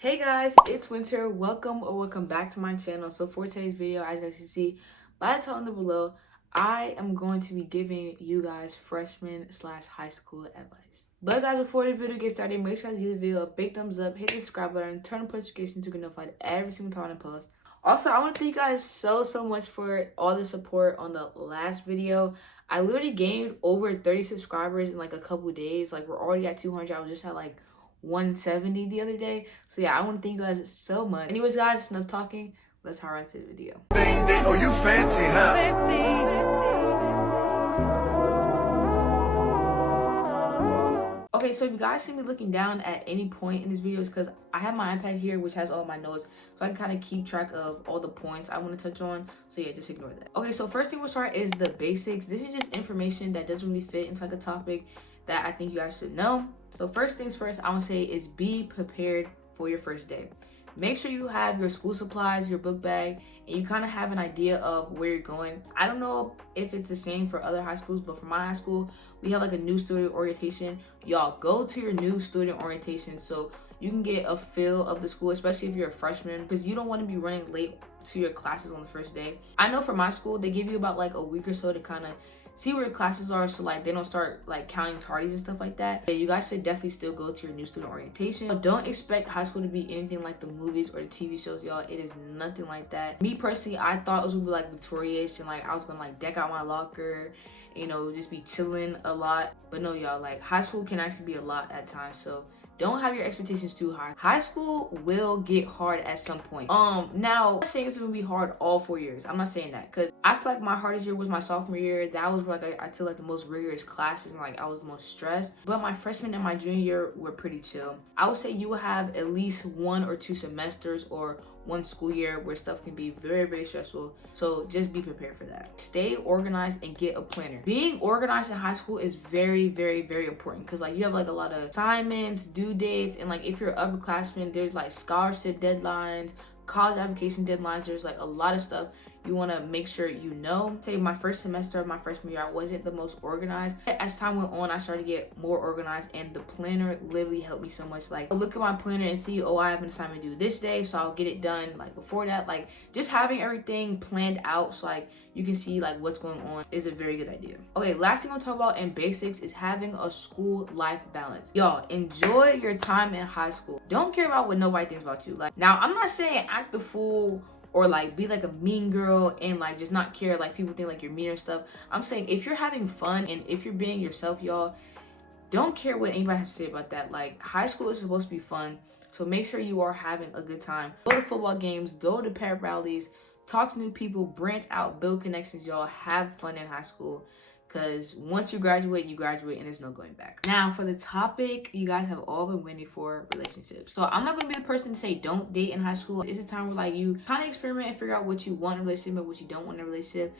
Hey guys, it's Winter. Welcome back to my channel. So for today's video, as you can see by the title below, I am going to be giving you guys freshman slash high school advice. But guys, before the video gets started, make sure you give the video a big thumbs up, hit the subscribe button, turn on notifications to get notified every single time I post. Also, I want to thank you guys so much for all the support on the last video. I literally gained over 30 subscribers in like a couple days. Like we're already at 200. I was just at like 170 the other day. So yeah, I want to thank you guys so much. Anyways guys, enough talking, let's hop right into the video. Oh, you fancy, huh? Okay, so if you guys see me looking down at any point in this video, it's because I have my iPad here which has all my notes, so I can kind of keep track of all the points I want to touch on. So yeah, just ignore that. Okay, so first thing we'll start is the basics. This is just information that doesn't really fit into like a topic that I think you guys should know. So first things first, I want to say is be prepared for your first day. Make sure you have your school supplies, your book bag, and you kind of have an idea of where you're going. I don't know if it's the same for other high schools, but for my high school, we have like a new student orientation. Y'all go to your new student orientation so you can get a feel of the school, especially if you're a freshman, because you don't want to be running late to your classes on the first day. I know for my school, they give you about like a week or so to kind of see where your classes are, so like they don't start like counting tardies and stuff like that. Yeah, you guys should definitely still go to your new student orientation. But don't expect high school to be anything like the movies or the TV shows, y'all. It is nothing like that. Me personally, I thought it was gonna be like victorious and like I was gonna like deck out my locker, you know, just be chilling a lot. But no, y'all, like high school can actually be a lot at times. So don't have your expectations too high. High school will get hard at some point. Now, I'm not saying it's gonna be hard all 4 years. I'm not saying that, because I feel like my hardest year was my sophomore year. That was where like I took like the most rigorous classes and like I was the most stressed. But my freshman and my junior year were pretty chill. I would say you will have at least 1 or 2 semesters or 1 school year where stuff can be very stressful. So just be prepared for that. Stay organized and get a planner. Being organized in high school is very important, because like you have like a lot of assignments, due dates, and like if you're an upperclassman, there's like scholarship deadlines, college application deadlines. There's like a lot of stuff you want to make sure you know. Say my first semester of my freshman year, I wasn't the most organized. As time went on, I started to get more organized, and the planner literally helped me so much. Like, look at my planner and see, oh, I have an assignment due this day, so I'll get it done like before that. Like, just having everything planned out so like you can see like what's going on is a very good idea. Okay, last thing I'm talking about in basics is having a school life balance. Y'all, enjoy your time in high school. Don't care about what nobody thinks about you. Like, now I'm not saying act the fool or like be like a mean girl and like just not care like people think like you're mean or stuff. I'm saying if you're having fun and if you're being yourself, y'all, don't care what anybody has to say about that. Like, high school is supposed to be fun, so make sure you are having a good time. Go to football games, go to pep rallies, talk to new people, branch out, build connections, y'all. Have fun in high school, because once you graduate and there's no going back. Now for the topic you guys have all been waiting for, relationships. So I'm not gonna be the person to say don't date in high school. It's a time where like you kind of experiment and figure out what you want in a relationship and what you don't want in a relationship.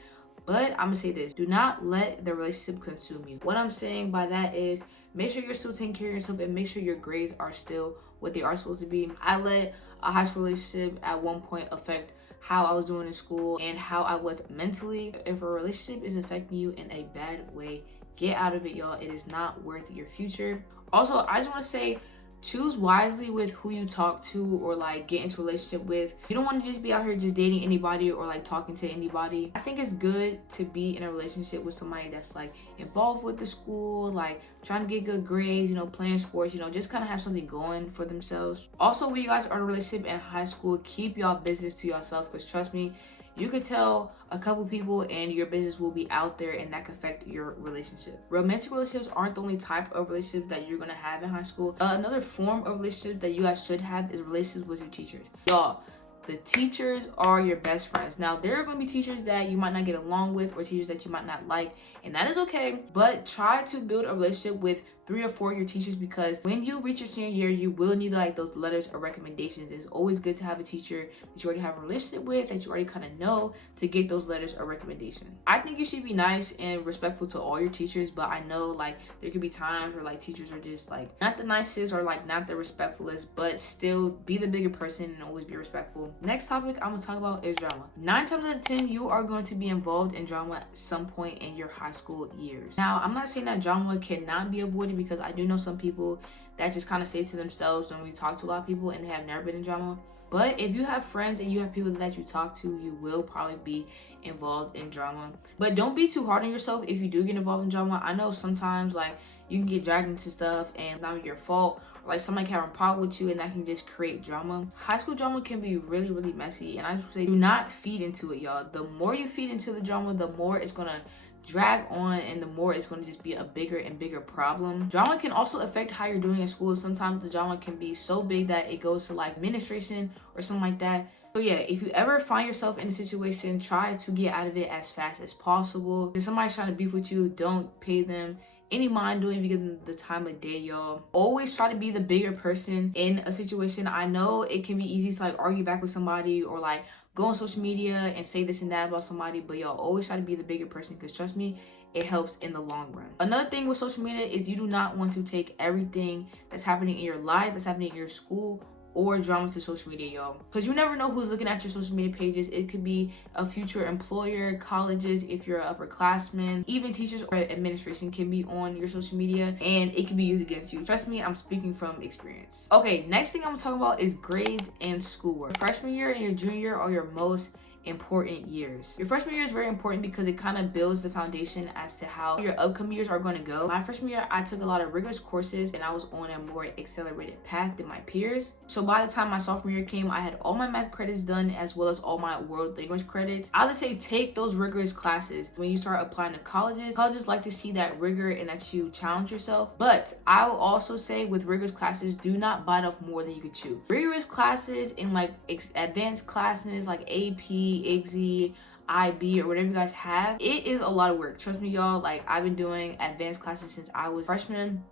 But I'm gonna say this, do not let the relationship consume you. What I'm saying by that is make sure you're still taking care of yourself and make sure your grades are still what they are supposed to be. I let a high school relationship at one point affect how I was doing in school and how I was mentally. If a relationship is affecting you in a bad way, get out of it, y'all. It is not worth your future. Also, I just want to say, choose wisely with who you talk to or like get into a relationship with. You don't want to just be out here just dating anybody or like talking to anybody. I think it's good to be in a relationship with somebody that's like involved with the school, like trying to get good grades, you know, playing sports, you know, just kind of have something going for themselves. Also, when you guys are in a relationship in high school, keep y'all business to yourself, because trust me, you could tell a couple people and your business will be out there, and that could affect your relationship. Romantic relationships aren't the only type of relationships that you're gonna have in high school. Another form of relationship that you guys should have is relationships with your teachers. Y'all, the teachers are your best friends. Now, there are going to be teachers that you might not get along with or teachers that you might not like, and that is okay. But try to build a relationship with 3 or 4 of your teachers, because when you reach your senior year, you will need like those letters of recommendations. It's always good to have a teacher that you already have a relationship with, that you already kind of know, to get those letters of recommendation. I think you should be nice and respectful to all your teachers, but I know like there could be times where like teachers are just like not the nicest or like not the respectfulest, but still be the bigger person and always be respectful. Next topic I'm gonna talk about is drama. 9 times out of 10, you are going to be involved in drama at some point in your high school years. Now, I'm not saying that drama cannot be avoided, because I do know some people that just kind of say to themselves when we talk to a lot of people and they have never been in drama. But if you have friends and you have people that you talk to, you will probably be involved in drama. But don't be too hard on yourself if you do get involved in drama. I know sometimes like you can get dragged into stuff and it's not your fault, or like somebody can have a problem with you and that can just create drama. High school drama can be really, really messy, and I just say do not feed into it, y'all. The more you feed into the drama, the more it's gonna drag on and the more it's going to just be a bigger and bigger problem. Drama can also affect how you're doing in school. Sometimes the drama can be so big that it goes to like administration or something like that. So yeah, if you ever find yourself in a situation, try to get out of it as fast as possible. If somebody's trying to beef with you, don't pay them any mind doing because of the time of day, y'all. Always try to be the bigger person in a situation. I know it can be easy to like argue back with somebody or like go on social media and say this and that about somebody, but y'all always try to be the bigger person because trust me, it helps in the long run. Another thing with social media is you do not want to take everything that's happening in your life, that's happening in your school, or drama to social media, y'all, because you never know who's looking at your social media pages. It could be a future employer, colleges, if you're an upperclassman, even teachers or administration can be on your social media and it can be used against you. Trust me, I'm speaking from experience. Okay, next thing I'm gonna talk about is grades and schoolwork. Freshman year and your junior year are your most important years. Your freshman year is very important because it kind of builds the foundation as to how your upcoming years are going to go. My freshman year, I took a lot of rigorous courses and I was on a more accelerated path than my peers. So by the time my sophomore year came, I had all my math credits done as well as all my world language credits. I would say take those rigorous classes. When you start applying to colleges like to see that rigor and that you challenge yourself. But I will also say with rigorous classes, do not bite off more than you can chew. Rigorous classes in like advanced classes like AP, IGZ, IB, or whatever you guys have, it is a lot of work. Trust me, y'all. Like, I've been doing advanced classes since I was freshman,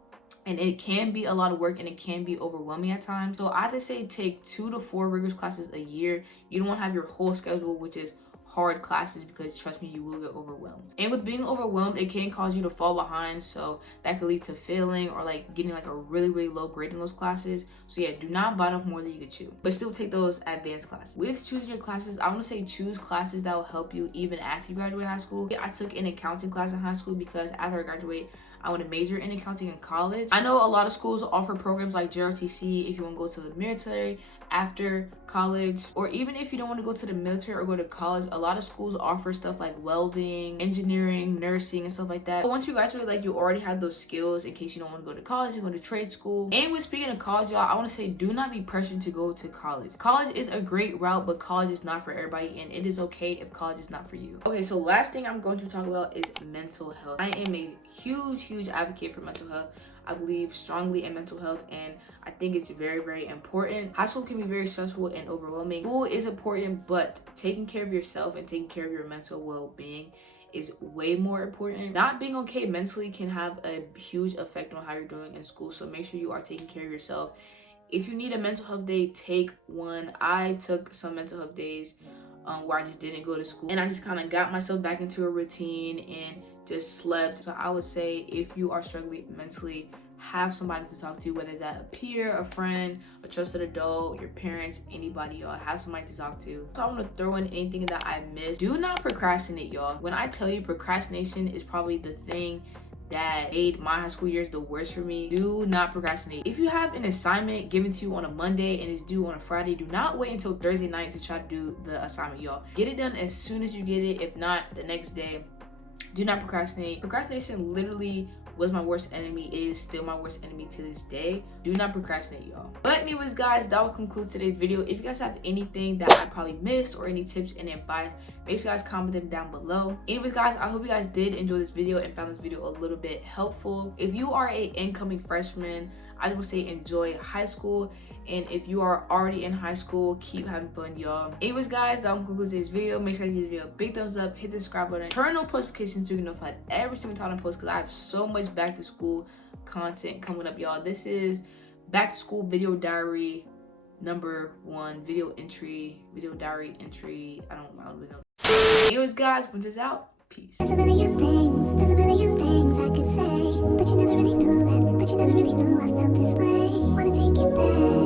and it can be a lot of work and it can be overwhelming at times. So I either say take 2 to 4 rigorous classes a year. You don't want to have your whole schedule, which is hard classes, because trust me, you will get overwhelmed. And with being overwhelmed, it can cause you to fall behind, so that could lead to failing or like getting like a really, really low grade in those classes. So yeah, do not bite off more than you can chew, but still take those advanced classes. With choosing your classes, I want to say choose classes that will help you even after you graduate high school. I took an accounting class in high school because after I graduate, I want to major in accounting in college. I know a lot of schools offer programs like JROTC if you want to go to the military after college, or even if you don't want to go to the military or go to college. A lot of schools offer stuff like welding, engineering, nursing, and stuff like that. But once you graduate, like, you already have those skills in case you don't want to go to college, you go to trade school. And with speaking of college, y'all, I want to say do not be pressured to go to college. College is a great route, but college is not for everybody, and it is okay if college is not for you. Okay, so last thing I'm going to talk about is mental health. I am a huge advocate for mental health. I believe strongly in mental health, and I think it's very, very important. High school can be very stressful and overwhelming. School is important, but taking care of yourself and taking care of your mental well-being is way more important. Not being okay mentally can have a huge effect on how you're doing in school, so make sure you are taking care of yourself. If you need a mental health day, take one. I took some mental health days where I just didn't go to school, and I just kind of got myself back into a routine and just slept. So I would say if you are struggling mentally, have somebody to talk to, whether it's a peer, a friend, a trusted adult, your parents, anybody, y'all. Have somebody to talk to. So I want to throw in anything that I missed. Do not procrastinate, y'all. When I tell you procrastination is probably the thing that made my high school years the worst for me, do not procrastinate. If you have an assignment given to you on a Monday and it's due on a Friday, do not wait until Thursday night to try to do the assignment, y'all. Get it done as soon as you get it, if not the next day. Do not procrastinate. Procrastination literally was my worst enemy, is still my worst enemy to this day. Do not procrastinate, y'all. But anyways, guys, that will conclude today's video. If you guys have anything that I probably missed or any tips and advice, make sure you guys comment them down below. Anyways, guys, I hope you guys did enjoy this video and found this video a little bit helpful. If you are an incoming freshman, I would say enjoy high school. And if you are already in high school, keep having fun, y'all. Anyways, guys, that concludes today's video. Make sure you give this video a big thumbs up, hit the subscribe button, turn on notifications so you can notified every single time I post, because I have so much back to school content coming up, y'all. This is back to school video diary number 1, video diary entry. I don't really know. Anyways, guys, Wynter's out. Peace. There's a million things I could say, but you never really knew I felt this way. Wanna take it back.